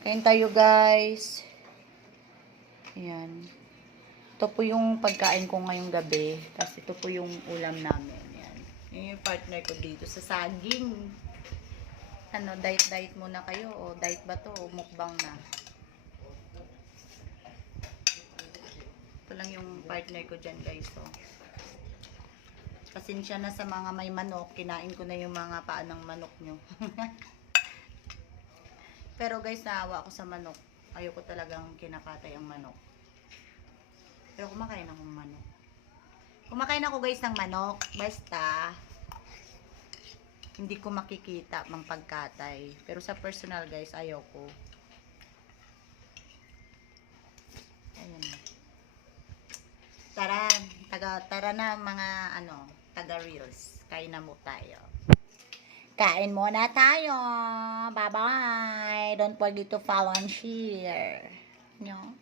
Kain tayo, guys. Ayan. Ito po yung pagkain ko ngayong gabi. Tapos ito po yung ulam namin. Ayan. Yan yung partner ko dito sa saging. Ano, diet muna kayo. O diet ba to? O mukbang na. Ito lang yung partner ko dyan, guys. So, pasensya na sa mga may manok. Kinain ko na yung mga paa ng manok nyo. Pero guys, naawa ako sa manok. Ayoko talagang kinakatay ang manok. Pero kumakain ako ng manok. Kumakain ako guys ng manok. Basta, hindi ko makikita mang pagkatay. Pero sa personal guys, ayoko. Ayan. Tara na mga taga reels. Kain na mo tayo. Kain muna tayo. Bye-bye. Don't forget to follow and share. No?